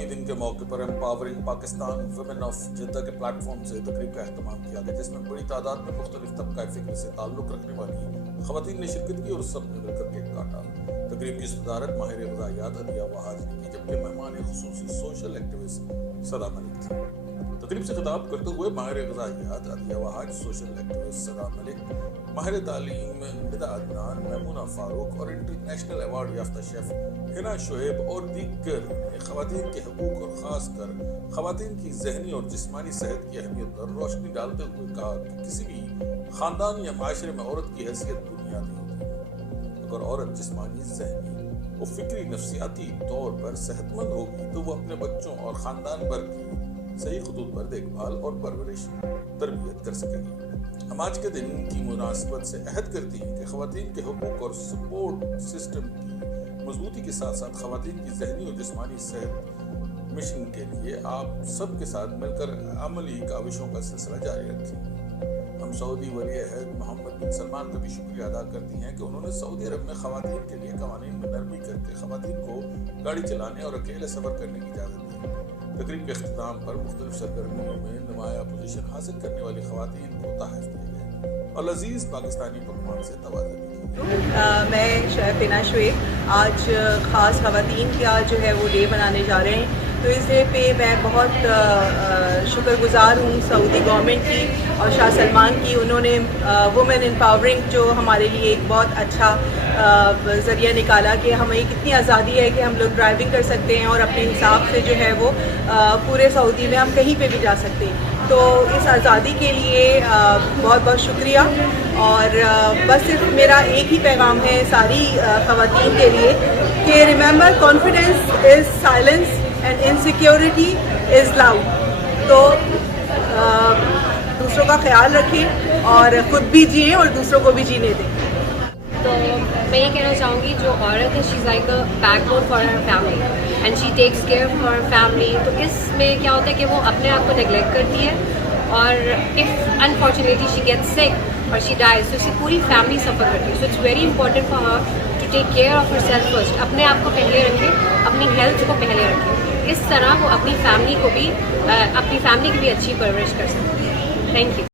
عالمی دن کے موقع پر empowering Pakistan women of Jeddah کے پلیٹ فارم سے تقریب کا اہتمام کیا گیا، جس میں بڑی تعداد میں مختلف طبقہ فکر سے تعلق رکھنے والی خواتین نے شرکت کی اور سب نے مل کر کیک کاٹا۔ تقریب کی صدارت ماہر غذائیات عدیہ وہاج نے کی، جبکہ مہمان خصوصی سوشل ایکٹیوسٹ صدا ملک تھی۔ تقریب سے خطاب کرتے ہوئے ماہر غذائیات عدیہ وہاج، سوشل ایکٹیوسٹ صدا ملک، ماہر تعلیم ندا عدنان، میمونہ فاروق اور انٹرنیشنل ایوارڈ یافتہ شیف ہنا شعیب اور دیگر نے خواتین کے حقوق اور خاص کر خواتین کی ذہنی اور جسمانی صحت کی اہمیت پر روشنی ڈالتے ہوئے کہا کہ کسی بھی خاندان یا معاشرے میں عورت کی حیثیت بنیادی ہوتی ہے۔ اگر عورت جسمانی، ذہنی اور فکری نفسیاتی طور پر صحت مند ہوگی تو وہ اپنے بچوں اور خاندان بھر کی صحیح خطوط پر دیکھ بھال اور پرورش تربیت کر سکے گی۔ ہم آج کے دن کی مناسبت سے عہد کرتی ہیں کہ خواتین کے حقوق اور سپورٹ سسٹم کی مضبوطی کے ساتھ ساتھ خواتین کی ذہنی اور جسمانی صحت مشن کے لیے آپ سب کے ساتھ مل کر عملی کاوشوں کا سلسلہ جاری رکھیں۔ ہم سعودی ولی عہد محمد بن سلمان کا بھی شکریہ ادا کرتی ہیں کہ انہوں نے سعودی عرب میں خواتین کے لیے قوانین میں نرمی کر کے خواتین کو گاڑی چلانے اور اکیلے سفر کرنے کی اجازت دی۔ تقریب کے اختتام پر مختلف سرگرمیوں میں نمایاں پوزیشن حاصل کرنے والی خواتین کو تحائف دیے گئے اور لذیذ پاکستانی پکوان سے توازن کی۔ میں ہنا شعیب آج خاص خواتین کا جو ہے وہ ڈے منانے جا رہے ہیں، تو اس ڈے پہ میں بہت شکر گزار ہوں سعودی گورنمنٹ کی اور شاہ سلمان کی۔ انہوں نے وومن امپاورنگ جو ہمارے لیے ایک بہت اچھا ذریعہ نکالا کہ ہمیں کتنی آزادی ہے کہ ہم لوگ ڈرائیونگ کر سکتے ہیں اور اپنے حساب سے جو ہے وہ پورے سعودی میں ہم کہیں پہ بھی جا سکتے ہیں۔ تو اس آزادی کے لیے بہت بہت شکریہ، اور بس صرف میرا ایک ہی پیغام ہے ساری خواتین کے لیے کہ remember confidence is silence and insecurity is loud. تو دوسروں کا خیال رکھیں اور خود بھی جئیں اور دوسروں کو بھی جینے دیں۔ تو میں یہ کہنا چاہوں گی جو عورت ہے she is like a backbone for her family and she takes care for her family. تو اس میں کیا ہوتا ہے کہ وہ اپنے آپ کو نیگلیکٹ کرتی ہے، اور اف انفارچونیٹلی شی گیٹس سک اور شی ڈائز تو اس کی پوری فیملی سفر کرتی ہے۔ So it's very important for her to take care of herself first, اپنے آپ کو پہلے رکھیں، اپنی ہیلتھ کو پہلے رکھیں۔ اس طرح وہ اپنی فیملی کی بھی اچھی پرورش کر سکتی ہے۔ Thank you.